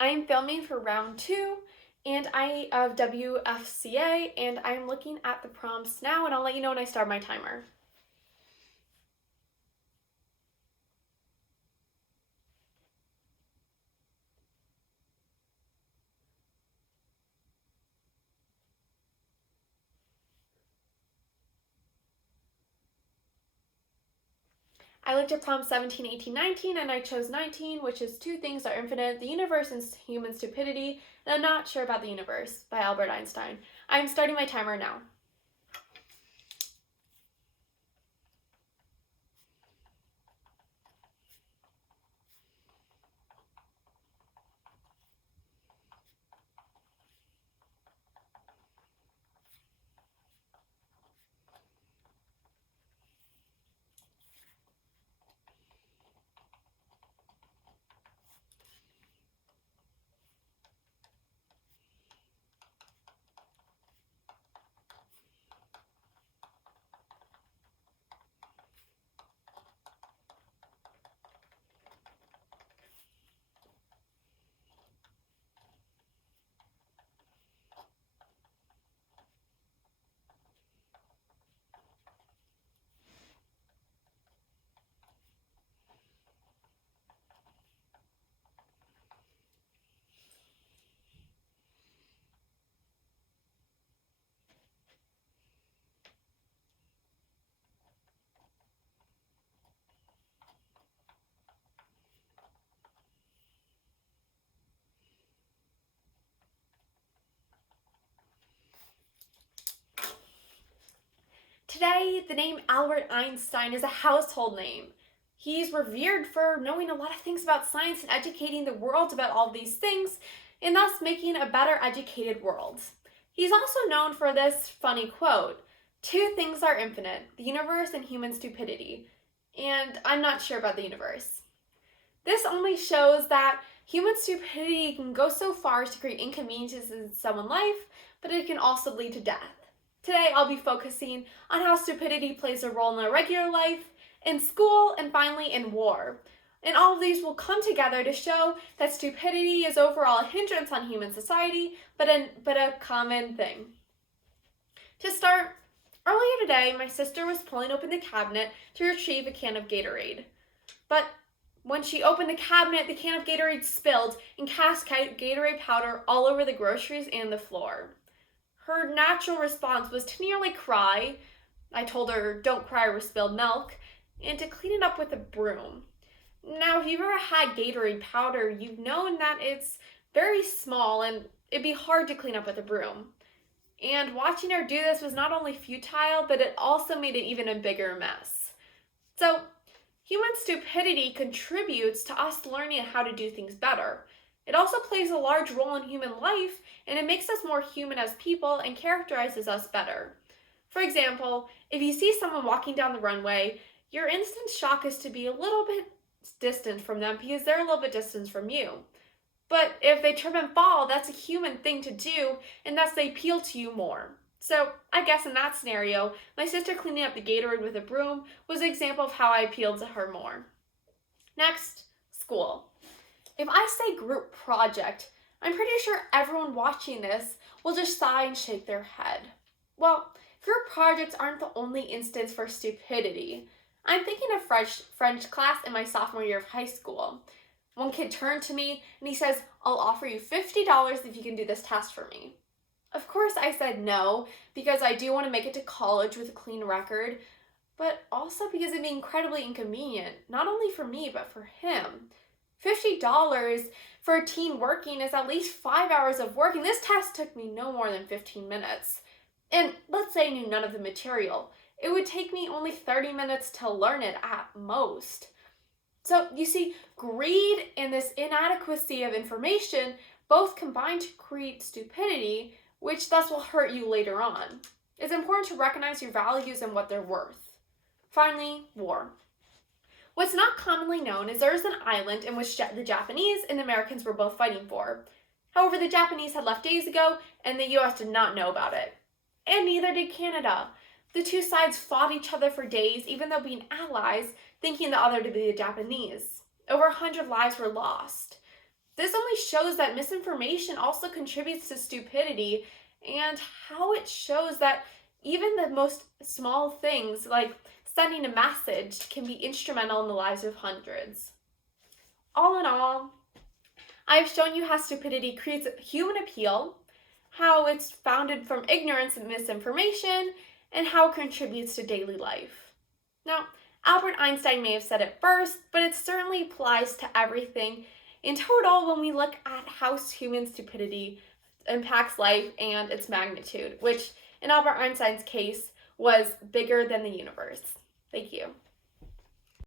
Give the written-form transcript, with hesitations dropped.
I'm filming for round 2 of WFCA, and I'm looking at the prompts now, and I'll let you know when I start my timer. I looked at prompts 17, 18, 19, and I chose 19, which is Two Things Are Infinite, the Universe and Human Stupidity, and I'm Not Sure About the Universe by Albert Einstein. I'm starting my timer now. Today, the name Albert Einstein is a household name. He's revered for knowing a lot of things about science and educating the world about all these things, and thus making a better educated world. He's also known for this funny quote, "Two things are infinite, the universe and human stupidity." And I'm not sure about the universe. This only shows that human stupidity can go so far as to create inconveniences in someone's life, but it can also lead to death. Today, I'll be focusing on how stupidity plays a role in our regular life, in school, and finally in war. And all of these will come together to show that stupidity is overall a hindrance on human society, but a common thing. To start, earlier today, my sister was pulling open the cabinet to retrieve a can of Gatorade. But when she opened the cabinet, the can of Gatorade spilled and cast Gatorade powder all over the groceries and the floor. Her natural response was to nearly cry. I told her, "Don't cry over spilled milk," and to clean it up with a broom. Now, if you've ever had Gatorade powder, you've known that it's very small and it'd be hard to clean up with a broom. And watching her do this was not only futile, but it also made it even a bigger mess. So, human stupidity contributes to us learning how to do things better. It also plays a large role in human life, and it makes us more human as people and characterizes us better. For example, if you see someone walking down the runway, your instant shock is to be a little bit distant from them because they're a little bit distant from you. But if they trip and fall, that's a human thing to do, and thus they appeal to you more. So I guess in that scenario, my sister cleaning up the Gatorade with a broom was an example of how I appealed to her more. Next, school. If I say group project, I'm pretty sure everyone watching this will just sigh and shake their head. Well, group projects aren't the only instance for stupidity. I'm thinking of French class in my sophomore year of high school. One kid turned to me and he says, "I'll offer you $50 if you can do this test for me." Of course I said no, because I do want to make it to college with a clean record, but also because it'd be incredibly inconvenient, not only for me, but for him. $50 for a teen working is at least 5 hours of work, and this test took me no more than 15 minutes. And let's say I knew none of the material. It would take me only 30 minutes to learn it at most. So you see, greed and this inadequacy of information both combine to create stupidity, which thus will hurt you later on. It's important to recognize your values and what they're worth. Finally, war. What's not commonly known is there is an island in which the Japanese and Americans were both fighting for. However, the Japanese had left days ago, and the US did not know about it. And neither did Canada. The two sides fought each other for days, even though being allies, thinking the other to be the Japanese. Over 100 lives were lost. This only shows that misinformation also contributes to stupidity, and how it shows that even the most small things, like sending a message, can be instrumental in the lives of hundreds. All in all, I've shown you how stupidity creates human appeal, how it's founded from ignorance and misinformation, and how it contributes to daily life. Now, Albert Einstein may have said it first, but it certainly applies to everything in total when we look at how human stupidity impacts life and its magnitude, which in Albert Einstein's case was bigger than the universe. Thank you.